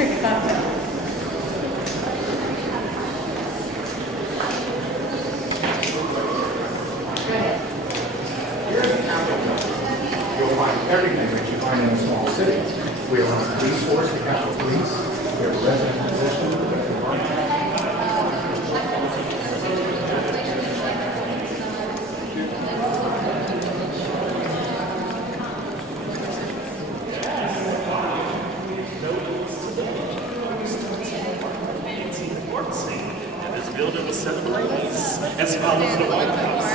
You'll find everything that you find in a small city. We have a police force, the Capitol Police. We have a resident physician. And this building was set ablaze as follows the White House.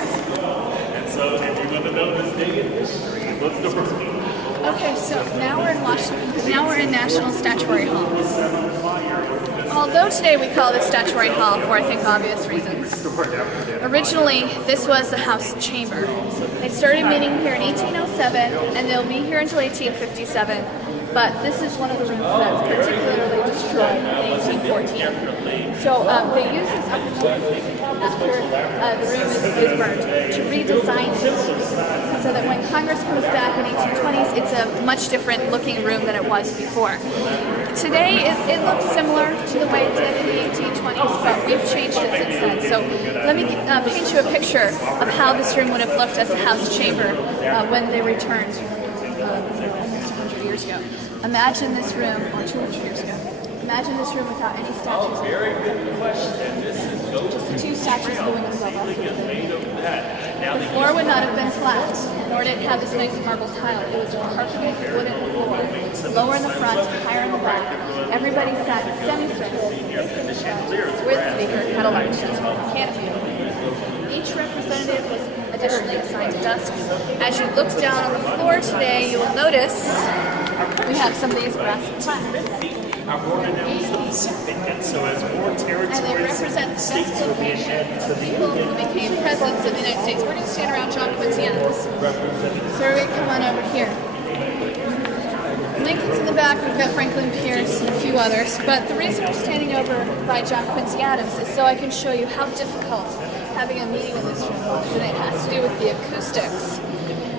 And so if you want to know this day in history, look the Okay, so now we're in Washington. Now we're in National Statuary Hall. Although today we call this Statuary Hall for I think obvious reasons. Originally, this was the House Chamber. They started meeting here in 1807, and they'll be here until 1857. But this is one of the rooms that's particularly destroyed in 1814. So they use this after the room is burned to redesign it so that when Congress comes back in 1820s, it's a much different looking room than it was before. Today, it looks similar to the way it did in the 1820s, but we've changed it since then. So let me paint you a picture of how this room would have looked as a House Chamber when they returned almost 100 years ago. Imagine this room, or 200 years ago. Imagine this room without any statues. Very good question. Just the two statues of the women above us. The floor would not have been flat, nor did it have this nice marble tile. It was carpeted wooden floor. Lower in the front, higher in the back. Everybody sat semicircle with the had a large canopy. Each representative was additionally assigned a desk. As you look down on the floor today, you will notice we have some of these brass plaques. So as more territories And they represent the best locations of people who became presidents of the United States. We're going to stand around John Quincy Adams. So everybody come on over here. Lincoln's in the back, we've got Franklin Pierce and a few others. But the reason we're standing over by John Quincy Adams is so I can show you how difficult having a meeting in this room was. And it has to do with the acoustics.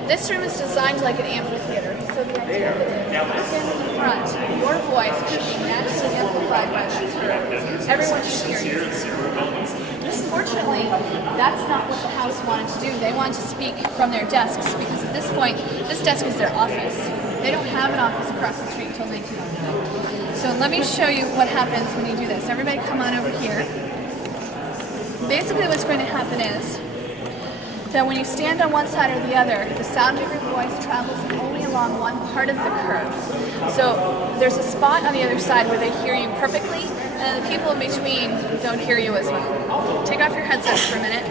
This room is designed like an amphitheater, so the idea is in the front, your voice could be naturally amplified by that room. Everyone should hear you. Unfortunately, that's not what the House wanted to do. They wanted to speak from their desks because at this point, this desk is their office. They don't have an office across the street until 1909. So let me show you what happens when you do this. Everybody come on over here. Basically what's going to happen is that when you stand on one side or the other, the sound of your voice travels only along one part of the curve. So there's a spot on the other side where they hear you perfectly, and the people in between don't hear you as well. Take off your headsets for a minute.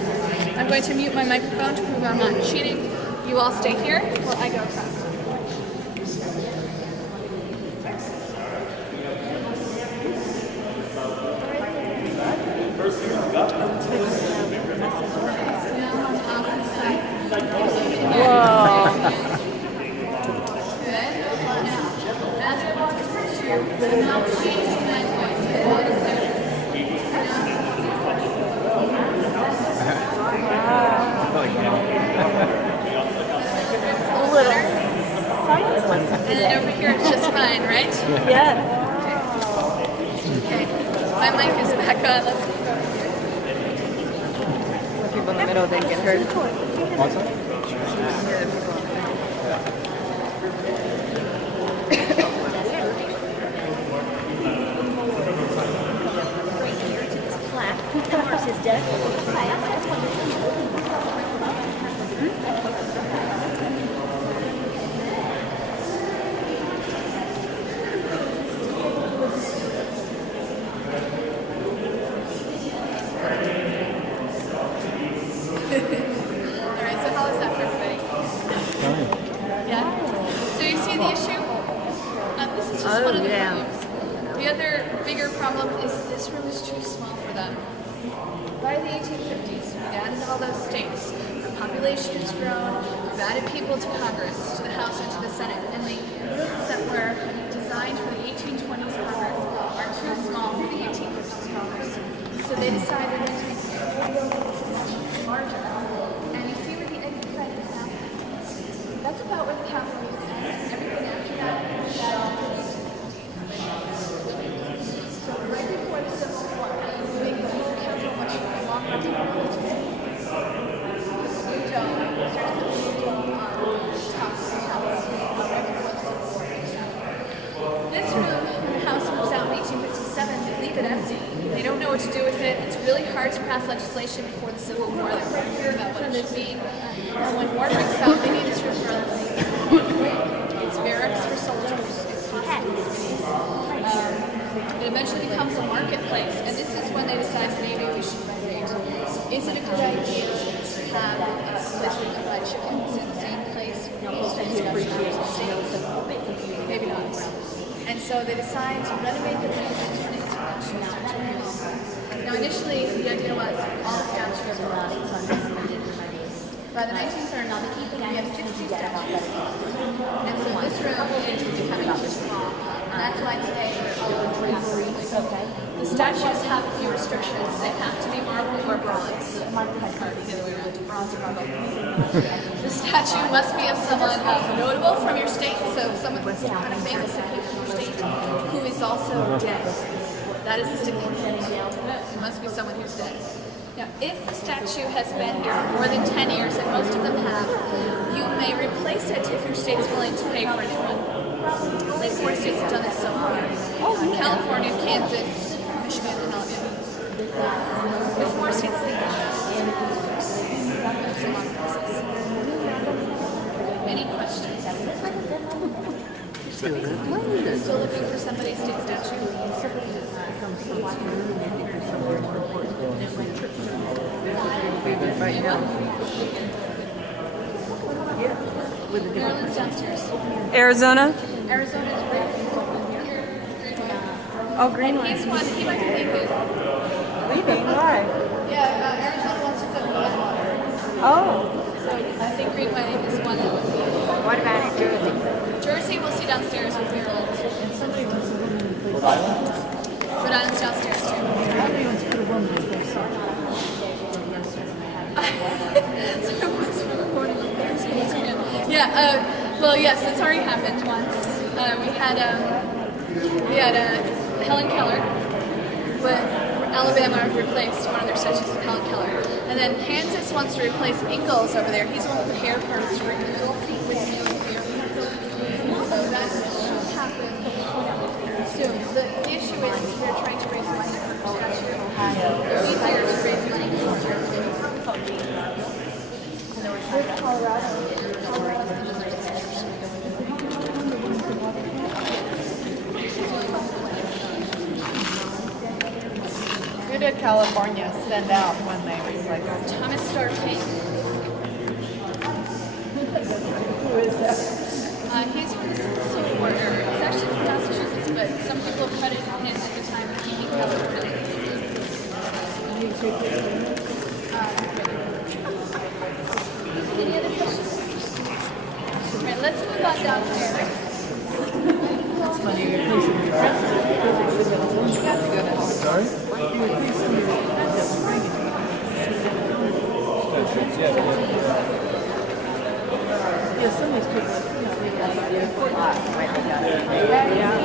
I'm going to mute my microphone to prove I'm not cheating. You all stay here while I go across. And then over here it's just fine, right? Yeah. Okay. My mic is back on. Let's People in the middle didn't get hurt. Alright, so how is that for everybody? Yeah? So you see the issue? This is just one of the problems. The other bigger problem is this room is too small for them. By the 1850s, we've added all those states. The population has grown. We've added people to Congress, to the House, and to the Senate. And the rooms that were designed for the 1820s Congress are too small for the 1850s Congress. So they decided to make it larger. And you see where the exercise is happening. That's about where the Capitol is. Everything after that This room, when the house moves out in 1857, they leave it empty. They don't know what to do with it. It's really hard to pass legislation before the Civil War that we're hearing about what it should be. And when war breaks out, they need this room for other things. It's barracks for soldiers. It's hospitals. It eventually becomes a marketplace, and this is when they decide maybe we should renovate. Is it a good idea to have a place where you can buy chickens in the same place? Maybe not. And so they decide to renovate the place and turn it into a national statue. Now initially the idea was all the statues were on. By the 1930s, we have 60 statues. And so this room is becoming too small. And that's why today the statues have a few restrictions. They have to be marble or bronze. The other way around, bronze or marble. The statue must be of someone notable from your state, so someone kind of famous from your state who is also dead. That is the stipulation. It must be someone who's dead. Now, if the statue has been here for more than 10 years, and most of them have, you may replace it if your state's willing to pay for a new one. Only 4 states have done this so far. California, Kansas, Michigan, and Alabama. With 4 states, they That's a long process. Any questions? Still looking for somebody's state statue? Right now. Maryland's downstairs. Arizona? Arizona's right here. Oh, Greenland. He's one. He might be leaving. Leaving? Why? Yeah, Arizona wants to put one water. Oh. So I think Greenway is one that would be. What about New Jersey? Jersey we'll see downstairs with Maryland. Rhode Island? Rhode Island's downstairs too. Yeah, well, yes, it's already happened once. We had Helen Keller, but Alabama replaced one of their statues with Helen Keller. And then Kansas wants to replace Ingalls over there. He's the one with the hair parts right in the middle with no hair. So that should happen soon. The issue is they're trying to raise money for the statue. It's easier to raise money for Jersey. Who did California send out when they replaced? Thomas Starr King. Who is that? He's from the Civil War era. He's actually from Massachusetts, but some people credited him at the time of keeping California. Any other questions? Right, let's move on downstairs. That's funny. You're replacing the president. You got to go to hell. Sorry? You're replacing the president. Yeah, some of these people, they got to do a lot. Yeah.